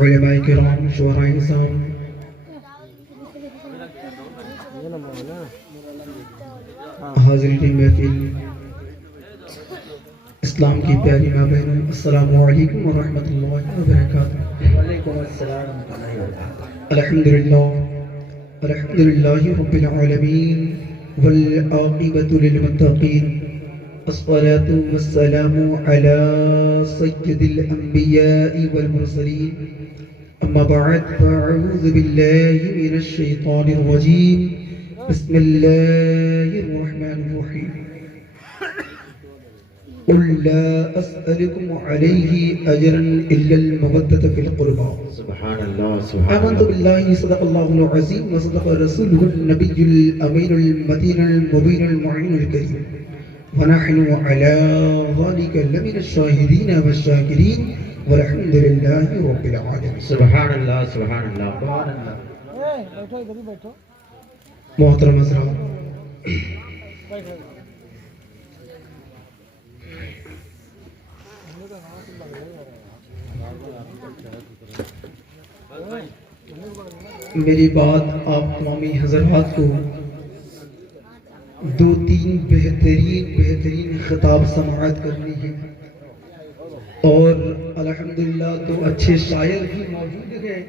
علماء کرام، شعراء نظام، حاضرین محفل، اسلام کی پیاری ماں بہنوں، السلام علیکم ورحمۃ اللہ وبرکاتہ۔ وعلیکم السلام ورحمۃ اللہ وبرکاتہ۔ الحمدللہ رب العالمین والعاقبۃ للمتقین، الصلاة والسلام على سید الانبیاء والمرسلین، اما بعد فاعوذ باللہ من الشیطان الرجیم، بسم اللہ الرحمن الرحیم۔ قل لا اسألكم عليه اجرا الا المودة في القربى۔ سبحان اللہ سبحان آمنت اللہ۔ بالله صدق الله العظيم وصدق رسوله النبي الأمين المتين المبين المعين الكريم، ونحن على ذلك لمن الشاهدين والشاكرين والحمد لله رب العالمين۔ سبحان اللہ سبحان اللہ۔ سبحان اللہ۔ محترم حضرات، میری بات آپ تمامی حضرات کو دو تین بہترین خطاب سماعت کرنی ہے، اور الحمدللہ تو اچھے شاعر بھی موجود ہیں،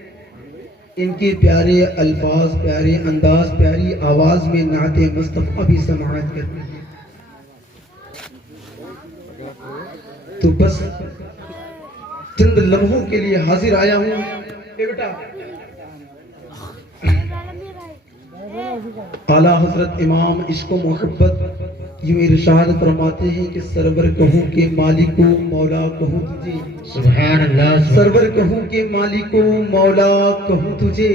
ان کے پیارے الفاظ، پیارے انداز، پیاری آواز میں نعت مصطفیٰ بھی سماعت کرنی ہے۔ تو بس چند لمحوں کے لیے حاضر آیا ہوں۔ اے بیٹا، اعلیٰ حضرت امام عشق و محبت یوں ارشاد فرماتے ہیں کہ سرور کہوں کہ مالک و مولا کہوں تجھے، سبحان اللہ۔ سرور کہوں کہ مالک و مولا کہوں تجھے،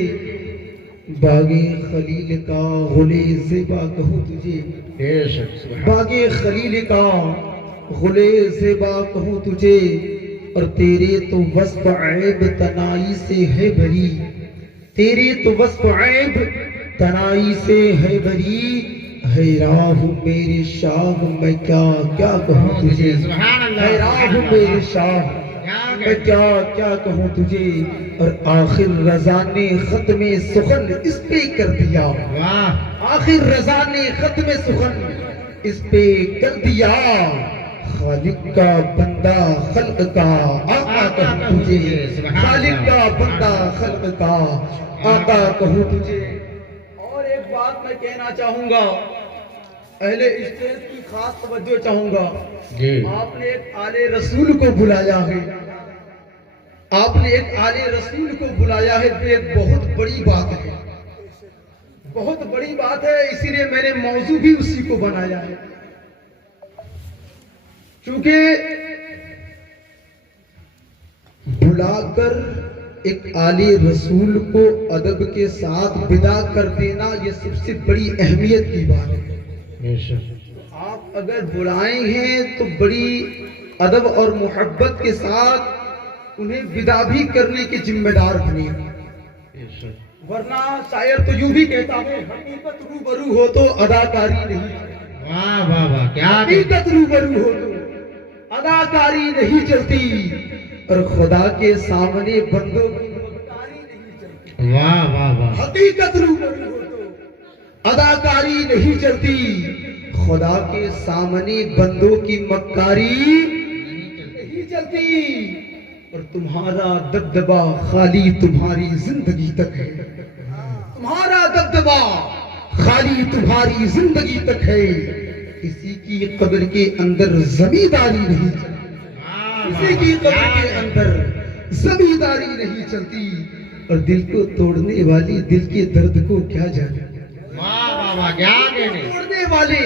باغ خلیل کا غل زیبا کہوں تجھے، بے شک سبحان باغ خلیل کا غل زیبا کہوں تجھے، اور تیرے تو وصف عیب تنائی سے ہے بری، تیرے تو وصف عیب تنائی سے ہے بری، حیران ہوں میرے شاہ میں کیا کیا کہوں تجھے، سبحان اللہ۔ حیران ہوں میرے شاہ میں کیا کیا کہوں تجھے، اور آخر رضا نے ختم سخن اس پہ کر دیا، واہ، آخر رضا نے ختم سخن اس پہ کر دیا، خالق کا بندہ خلق کا آقا کہوں تجھے، خالق کا بندہ خلق کا آقا کہوں تجھے۔ اور ایک بات میں کہنا چاہوں گا، اہل اسٹیج کی خاص توجہ چاہوں گا۔ جی آپ نے ایک آلے رسول کو بلایا ہے، آپ نے ایک آلے رسول کو بلایا ہے، تو ایک بہت بڑی بات ہے، بہت بڑی بات ہے، اسی لیے میں نے موضوع بھی اسی کو بنایا ہے، چونکہ بلا کر ایک آلے رسول کو ادب کے ساتھ ودا کر دینا، یہ سب سے بڑی اہمیت کی بات ہے۔ بے شک آپ اگر بلائے ہیں تو بڑی ادب اور محبت کے ساتھ انہیں ودا بھی کرنے کے ذمہ دار بنے، بے شک۔ ورنہ شاعر تو یوں بھی کہتا ہے، حقیقت روبرو ہو تو اداکاری نہیں، واہ واہ واہ، کیا حقیقت روبرو ہو تو اداکاری نہیں چلتی، اور خدا کے سامنے بندوں کی مکاری نہیں چلتی، واہ واہ واہ، حقیقت روبرو ہو تو اداکاری نہیں چلتی، خدا کے سامنے بندوں کی مکاری نہیں چلتی، اور تمہارا دبدبا خالی تمہاری زندگی تک ہے، تمہارا دبدبا خالی تمہاری زندگی تک ہے، کسی کی قبر کے اندر زمینداری نہیں چلتی، کسی کی قبر کے اندر زمینداری نہیں چلتی، اور دل کو توڑنے والی دل کے درد کو کیا جانے، واہ واہ واہ، کیا کہنے۔ توڑنے والے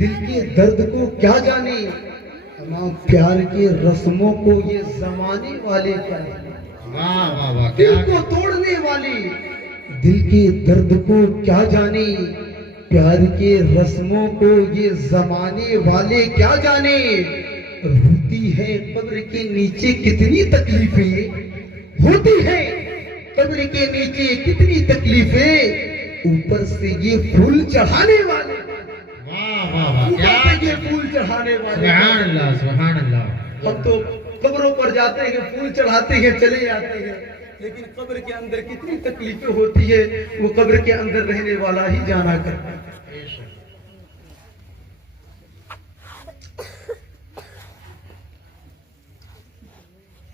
دل کے درد کو کیا جانے، تمام پیار کے رسموں کو یہ زمانے والے کیا جانے، واہ واہ واہ، دل کیا کو توڑنے والے دل کے درد کو کیا جانے، پیار کے رسموں کو یہ زمانے والے کیا جانے، ہوتی ہے قبر کے نیچے کتنی تکلیفیں، ہوتی ہے قبر کے نیچے کتنی تکلیفیں، اوپر سے یہ پھول چڑھانے والے، واہ واہ واہ، اوپر کیا سے یہ پھول چڑھانے والے، سبحان اللہ سبحان اللہ۔ ہم تو قبروں پر جاتے ہیں پھول چڑھاتے ہیں چلے آتے ہیں لیکن قبر کے اندر کتنی تکلیفیں ہوتی ہے وہ قبر کے اندر رہنے والا ہی جانا کرتا ہے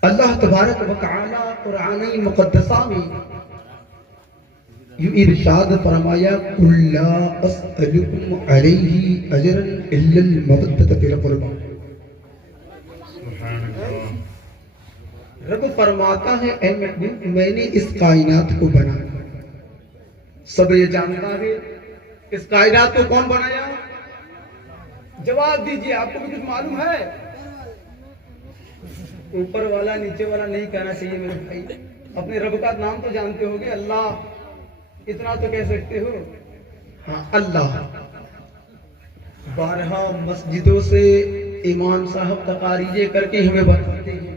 اللہ تبارک و تعالی قرآن مقدسہ میں یوں ارشاد فرمایا قُلْ لَا أَسْأَلُكُمْ عَلَيْهِ أَجْرًا إِلَّا الْمَوَدَّةَ فِي الْقُرْبَى رب فرماتا ہے اے محبوب میں نے اس کائنات کو بنایا سب یہ جانتا ہے اس کائنات کو کون بنایا جواب دیجئے آپ کو بھی کچھ معلوم ہے اوپر والا نیچے والا نہیں کہنا چاہیے میرے بھائی اپنے رب کا نام تو جانتے ہوگے اللہ اتنا تو کہہ سکتے ہو ہاں اللہ بارہا مسجدوں سے امام صاحب تقاریریں کر کے ہمیں بتاتے ہیں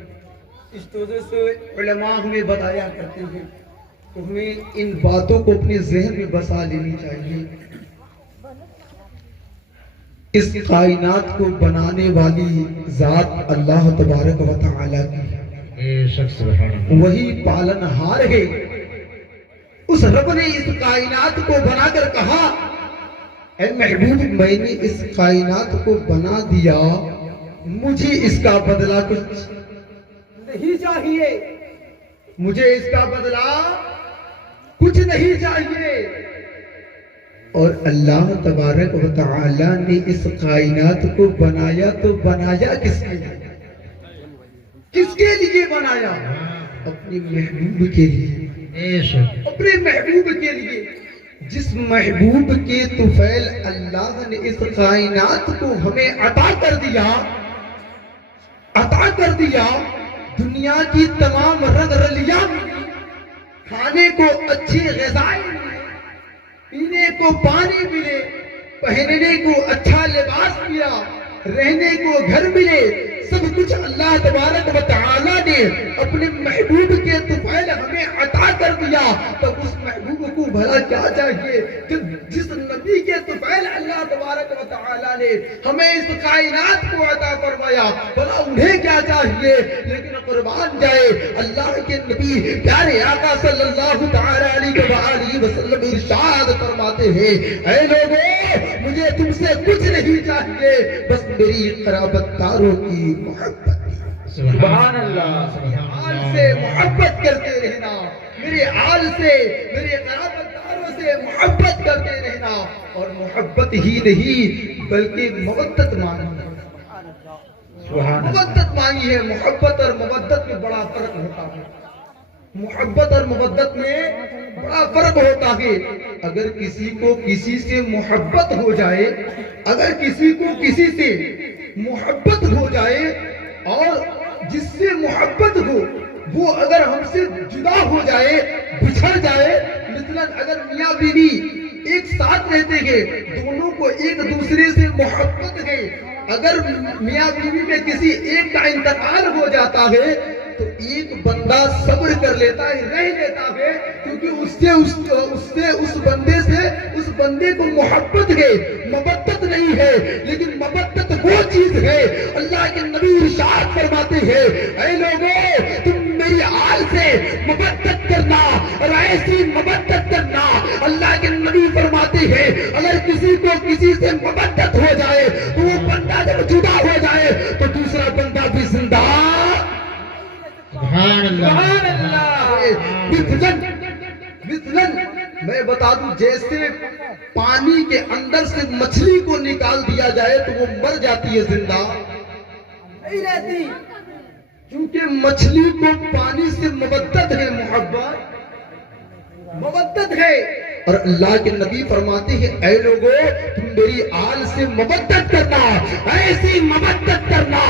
استوزے سے علماء ہمیں بتایا کرتے ہیں تو ہمیں ان باتوں کو اپنے ذہن میں بسا لینی چاہیے اس کائنات کو بنانے والی ذات اللہ تبارک و تعالی کی وہی پالنہار ہے اس رب نے اس کائنات کو بنا کر کہا اے محبوب میں نے اس کائنات کو بنا دیا مجھے اس کا بدلہ کچھ نہیں چاہیے مجھے اس کا بدلہ کچھ نہیں چاہیے اور اللہ تبارک و تعالی نے اس کائنات کو بنایا تو بنایا کس کے لیے کس کے لیے بنایا اپنے محبوب کے لیے اپنے محبوب کے لیے جس محبوب کے طفیل اللہ نے اس کائنات کو ہمیں عطا کر دیا دنیا کی تمام رنگ رلیاں کھانے کو اچھی غذائیں ملے پینے کو پانی ملے پہننے کو اچھا لباس ملا رہنے کو گھر ملے سب کچھ اللہ تبارک و تعالی نے اپنے محبوب کے طفیل ہمیں عطا کر دیا تو اس محبوب کو بھلا کیا چاہیے کہ جس نبی کے طفیل اللہ تبارک و تعالی نے ہمیں اس کائنات کو عطا فرمایا بھلا انہیں کیا چاہیے لیکن قربان جائے اللہ کے نبی پیارے آقا صلی اللہ تعالی علیہ وسلم ارشاد فرماتے ہیں اے لوگوں مجھے تم سے کچھ نہیں چاہیے بس میری قرابت داروں کی محبت سبحان اللہ میرے آل سے محبت کرتے رہنا میرے آل سے میرے قرابت داروں سے محبت کرتے رہنا اور محبت ہی نہیں بلکہ مودت مانگی مودت مانگی ہے محبت اور مودت میں بڑا فرق ہوتا ہے محبت اور مودت میں بڑا فرق ہوتا ہے اگر کسی کو کسی سے محبت ہو جائے اگر کسی کو کسی سے محبت ہو جائے اور جس سے محبت ہو وہ اگر ہم سے جدا ہو جائے بچھڑ جائے مثلا اگر میاں بیوی ایک ساتھ رہتے ہیں دونوں کو ایک دوسرے سے محبت ہے اگر میاں بیوی میں کسی ایک کا انتقال ہو جاتا ہے تو ایک بندہ صبر کر لیتا ہے رہ لیتا ہے کیونکہ اس بندے کو محبت ہے مودت نہیں ہے لیکن مودت وہ چیز ہے اللہ کے نبی ارشاد فرماتے ہیں اے لوگوں تم میری آل سے مودت کرنا اور ایسی مودت کرنا اللہ کے نبی فرماتے ہیں اگر کسی کو کسی سے مودت ہو جائے تو وہ بندہ جب جدا ہو جائے تو دوسرا بندہ بھی زندہ سبحان مثلاً میں بتا دوں جیسے پانی کے اندر سے مچھلی کو نکال دیا جائے تو وہ مر جاتی ہے زندہ نہیں رہتی کیونکہ مچھلی کو پانی سے مودت ہے مودت ہے اور اللہ کے نبی فرماتے ہیں اے لوگوں تم میری آل سے مودت کرنا ایسی مودت کرنا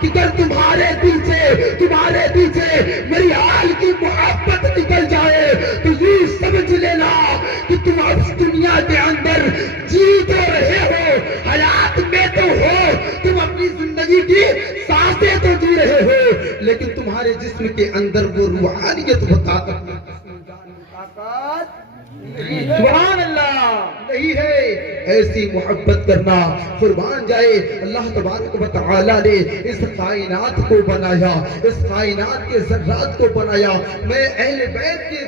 کہ اگر تمہارے دل سے میری آل کی محبت نکل جائے تو یہ سمجھ لینا کہ تم اس دنیا کے اندر جی تو رہے ہو حیات میں تو ہو تم اپنی زندگی کی سانسیں تو جی رہے ہو لیکن تمہارے جسم کے اندر وہ روحانیت وہ طاقت سبحان اللہ نہیں ہے ایسی محبت کرنا. قربان جائے اللہ تبارک و تعالی نے اس کائنات کو بنایا, اس کائنات کے ذرات کو بنایا. میں اہل بیت کے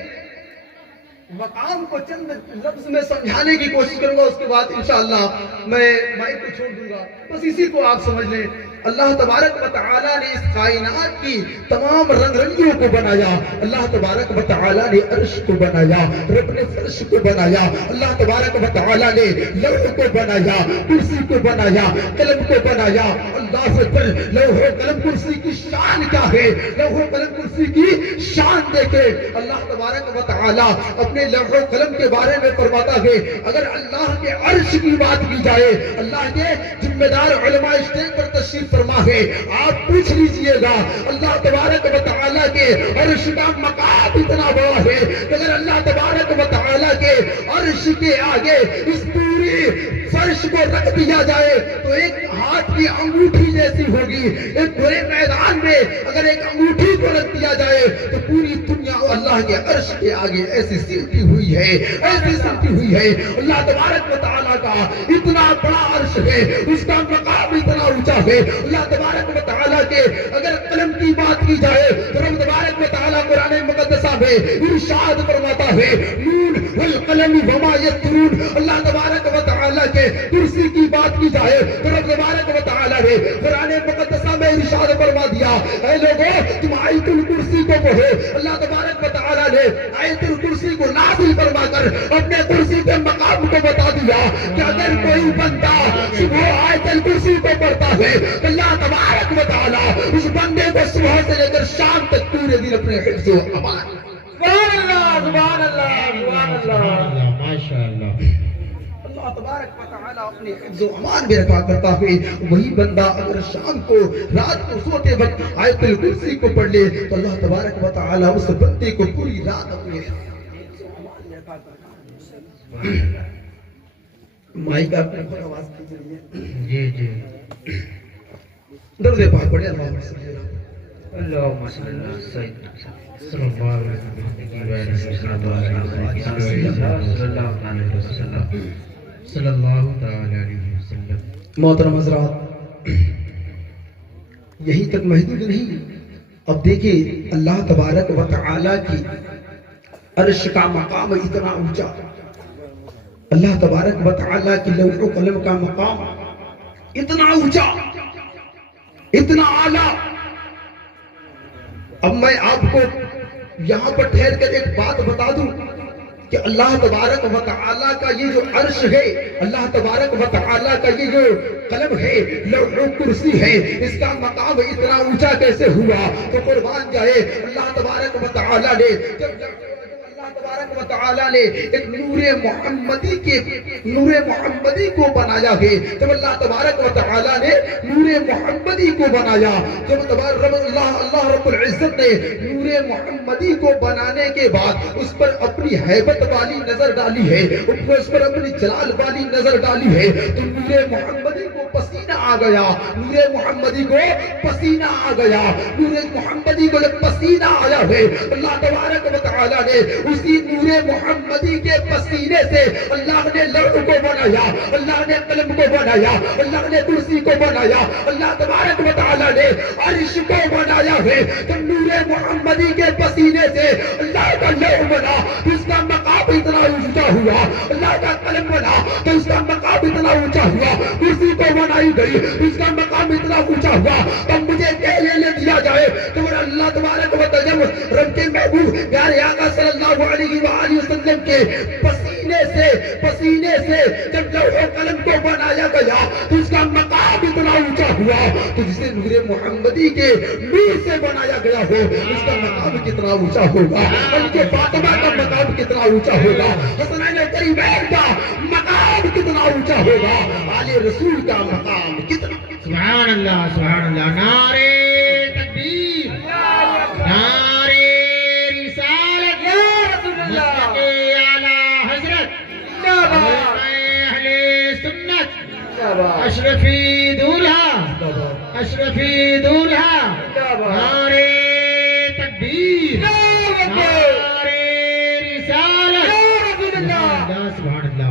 مقام کو چند لفظ میں سمجھانے کی کوشش کروں گا, اس کے بعد انشاءاللہ میں مائک کو چھوڑ دوں گا. بس اسی کو آپ سمجھ لیں. اللہ تبارک و تعالی نے اس کائنات کی تمام رنگ رنگیوں کو بنایا. اللہ تبارک و تعالی نے عرش کو بنایا, رب نے فرش کو بنایا, اللہ تبارک و تعالی نے لوح کو بنایا, کرسی کو بنایا, قلم کو بنایا. اللہ اکبر. لوح و قلم کرسی کی شان کیا ہے؟ لوح و قلم کرسی کی شان دیکھے. اللہ تبارک و تعالی اپنے لوح و قلم کے بارے میں فرماتا ہے اگر اللہ کے عرش کی بات کی جائے, اللہ کے ذمہ دار علماء اسٹیج پر تشریف فرما ہے, آپ پوچھ لیجئے گا اللہ تبارک و تعالی کے عرش کا مقام اتنا بڑا ہے کہ اگر اللہ تبارک و تعالی کے عرش کے آگے اس پوری فرش کو رکھ دیا جائے تو ایک ہاتھ کی انگوٹھی جیسی ہوگی. ایک بڑے میدان میں اگر ایک انگوٹھی کو رکھ دیا جائے تو پوری دنیا اللہ کے عرش کے آگے ایسی سلتی ہوئی ہے, ایسی سلتی ہوئی ہے. اللہ تبارک و تعالی کا اتنا بڑا عرش ہے, اس کا مقام اتنا اونچا ہے. اللہ تبارک و تعالی کے اگر قلم کی بات کی جائے تو رب تبارک و تعالی قرآن مقدسہ میں ارشاد فرماتا ہے نون والقلم وما یسطرون. اللہ تبارک و تعالی کے کرسی کی بات کی جائے تو رب تبارک و تعالی نے قرآن مقدسہ میں ارشاد فرما دیا اے لوگوں تم آیت الکرسی کو پڑھو. اللہ تبارک و تعالی نے آیت الکرسی کو نازل فرما کر اپنے کرسی کے مقام کو بتا دیا کہ اگر کوئی بندہ صبح آیت الکرسی کو پڑھتا ہے تو اللہ تبارک و تعالی اس بندے کو صبح سے لے کر شام تک پورے دن اپنے حفظ و امان. سبحان اللہ, سبحان اللہ, سبحان اللہ. ماشاءاللہ. اللہ تبارک و تعالی اپنے حفظ و امان میں رکھا کرتا ہے. وہی بندہ اگر شام کو رات کو سوتے وقت آیت الکرسی کو پڑھ لے تو اللہ تبارک و تعالی اس بندے کو پوری رات اپنے حفظ و امان میں رکھا کرتا ہے. مائک آپ نے خود آواز کیجئے. جی جی. درود پاک پڑھیں. اللہم صلی اللہ اللهم صل على سيدنا صلى الله عليه وسلم صلى الله تعالى عليه وسلم. محترم حضرات, یہی تک محدود نہیں. اب دیکھیں اللہ تبارک و تعالی کی عرش کا مقام اتنا اونچا, اللہ تبارک و تعالی کی لوح و قلم کا مقام اتنا اونچا, اتنا اعلیٰ. اب میں آپ کو یہاں پر ٹھہر کر ایک بات بتا دوں کہ اللہ تبارک و تعالی کا یہ جو عرش ہے, اللہ تبارک و تعالی کا یہ جو قلم ہے, لوح و کرسی ہے, اس کا مقام اتنا اونچا کیسے ہوا؟ تو قربان جائے اللہ تبارک و تعالی نے جب اللہ تبارک و تعالی نے ایک نور محمدی کو بنایا ہے, جب اللہ تبارک و تعالی نے نور محمدی کو بنایا, جب اللہ رب العزت نے نور محمدی کو بنانے کے بعد اس پر اپنی ہیبت والی نظر ڈالی ہے, اس پر اپنی جلال والی نظر ڈالی ہے, تو نور محمدی کو پسینہ آ گیا. نور محمدی کو پسینہ آ گیا. نور محمدی کو جب پسینہ آیا ہے, اللہ تبارک و تعالی نے اسی نور محمدی کے پسینے سے اللہ نے لوح کو بنایا, اللہ نے قلم کو بنایا, اللہ نے کرسی کو بنایا, اللہ تبارک و تعالی نے عرش کو بنایا ہے. تو نور محمدی کے پسینے سے اللہ کا لوح بنا تو اس کا مقام اتنا اونچا ہوا, اللہ کا قلم بنا تو اس کا مقام اتنا اونچا ہوا, کرسی کو بنائی گئی اس کا مقام اتنا اونچا ہوا. تب مجھے کہنے لے دیا جائے تو اللہ تبارک و تعالی رب کے محبوب پیارے آقا صلی اللہ علیہ وآلہ وسلم کے پسینے سے جب لوح و قلم کو بنایا گیا تو اس کا مقام اتنا اونچا ہوا. تو جسے نور محمدی کے نور سے بنایا گیا ہو اس کا مقام کتنا اونچا ہوگا, ان کے فاطمہ کا مقام کتنا اونچا ہوگا, حسنین کریمین کا مقام کتنا اونچا ہوگا, آل رسول کا مقام کتنا. سبحان اللہ, سبحان اللہ. نعرے تکبیر, نعرے رسالت, مسلک اعلی حضرت, اہل سنت, اشرفی دولہا, اشرفی دولہا. نعرے تکبیر, نعرے رسالت. سبحان اللہ.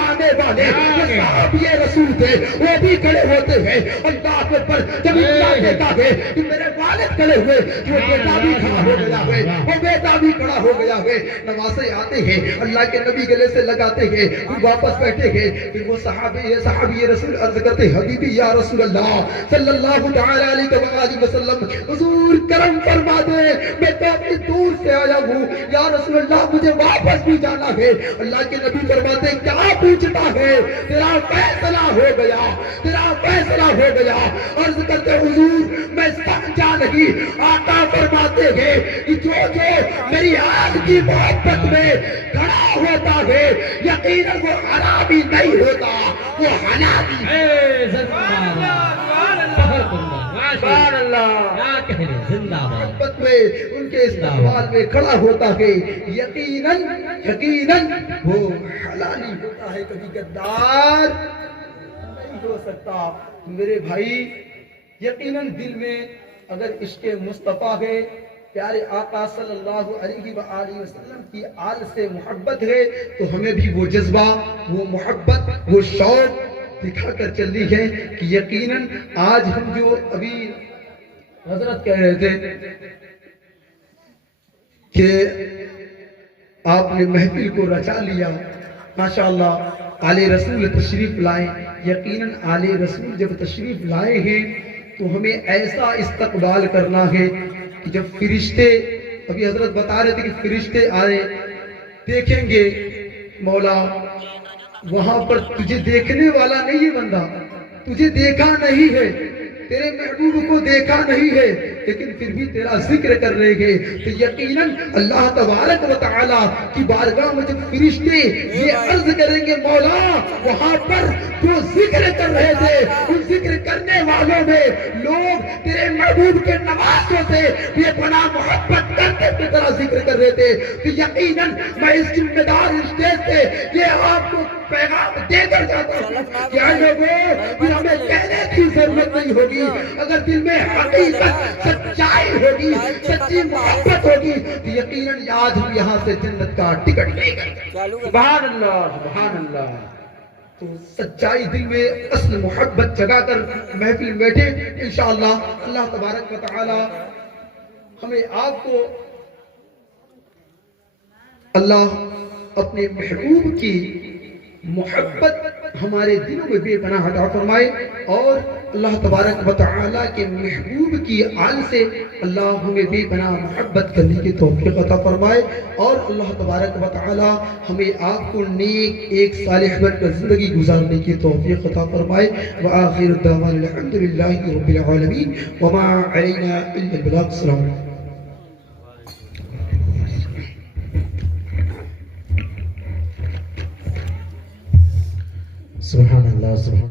آنے والے صحابی رسول تھے وہ بھی کھڑے ہوتے ہیں اللہ کے پر جب اطلاع دیتا ہے کہ میرے والد کھڑے ہوئے وہ بیٹا بھی کھڑا ہو گیا ہے وہ بیٹا بھی کھڑا ہو گیا ہے نمازیں آتے ہیں اللہ کے نبی گلے سے لگاتے ہیں پھر واپس بیٹھے ہیں پھر وہ صحابی رسول عرض کرتے حبیبی یا رسول اللہ صلی اللہ تعالی علیہ وسلم حضور کرم فرما دے میں تو اپنی دور سے آیا ہوں یا رسول اللہ مجھے واپس بھی جانا ہے اللہ کے نبی فرماتے کیا پوچھتا ہے تیرا فیصلہ ہو گیا تیرا فیصلہ ہو گیا عرض کرتے حضور میں سمجھا نہیں آقا فرماتے ہیں کہ جو میری آج کی محبت میں کھڑا ہوتا ہے یقیناً وہ حرامی نہیں ہوتا وہ حلالی سبحان اللہ محبت میں ان کے استقبال میں کھڑا ہوتا ہے یقیناً وہ حلالی ہوتا ہے کبھی غدار نہیں ہو سکتا میرے بھائی یقیناً دل میں اگر عشق مصطفیٰ ہے پیارے آقا صلی اللہ علیہ وآلہ وسلم کی آل سے محبت ہے تو ہمیں بھی وہ جذبہ وہ محبت وہ شوق دکھا کر چلی ہے کہ یقیناً آج ہم جو ابھی حضرت کہہ رہے تھے کہ آپ نے محفل کو رچا لیا ماشاءاللہ آل رسول تشریف لائے یقیناً آل رسول جب تشریف لائے ہیں تو ہمیں ایسا استقبال کرنا ہے کہ جب فرشتے ابھی حضرت بتا رہے تھے کہ فرشتے آئے دیکھیں گے مولا وہاں پر تجھے دیکھنے والا نہیں ہے بندہ تجھے دیکھا نہیں ہے تیرے محبوب کو دیکھا نہیں ہے لیکن پھر بھی تیرا ذکر کر رہے ہیں تو یقیناً اللہ تبارک و تعالیٰ کی بارگاہ میں جب فرشتے یہ عرض کریں گے مولا وہاں پر جو ذکر کر رہے تھے ان ذکر کرنے والوں میں لوگ تیرے محبوب کے نوازوں سے یہ بنا محبت کرتے ہوئے تیرا ذکر کر رہے تھے تو یقیناً میں اس ذمہ دار اسٹیج سے یہ آپ کو پیغام دے کر جاتا ہوں کہ اے لوگوں پھر ہمیں کہنے کی ضرورت نہیں ہوگی اگر دل میں حقیقت سچائی ہوگی سچی محبت ہوگی تو یقیناً آج ہم یہاں سے جنت کا ٹکٹ لے گئے سبحان اللہ سبحان اللہ تو سچائی دل میں اصل محبت جگا کر محفل بیٹھے انشاءاللہ اللہ تبارک و تعالی ہمیں آپ کو اللہ اپنے محبوب کی محبت ہمارے دلوں میں بے پناہ عطا فرمائے اور اللہ تبارک و تعالیٰ کے محبوب کی آل سے اللہ ہمیں بے پناہ محبت کرنے کی توفیق عطا فرمائے اور اللہ تبارک و تعالیٰ ہمیں آپ کو نیک ایک صالح بن کر زندگی گزارنے کی توفیق عطا فرمائے وآخر الدعوان الحمدللہ رب العالمین وما علینا الا البلاغ السلام علیکم سبحان اللہ سبحان